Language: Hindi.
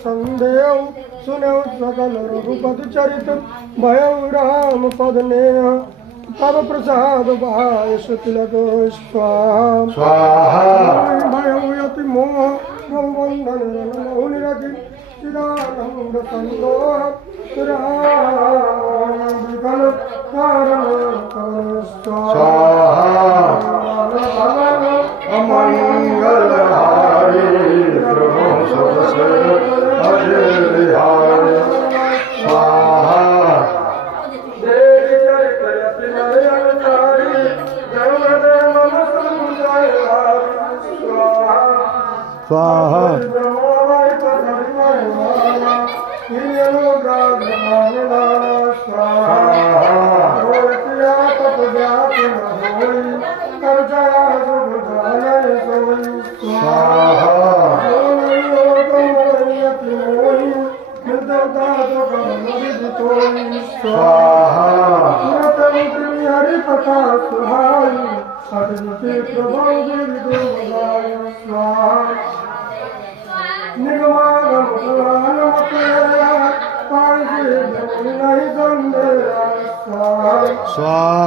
संदेव सुनौ सकल रघुपति चरित भयउ राम पद नेह तब प्रसाद भाष तिलक स्वाहा भयउ यति मोह रघुवंदन रघु निरखि चिदानंद संदोह विकल कारण स्वाहा अमंगलहारी प्रभु सबसे अजय बिहारी स्वाहा स्वाहा स्वाहा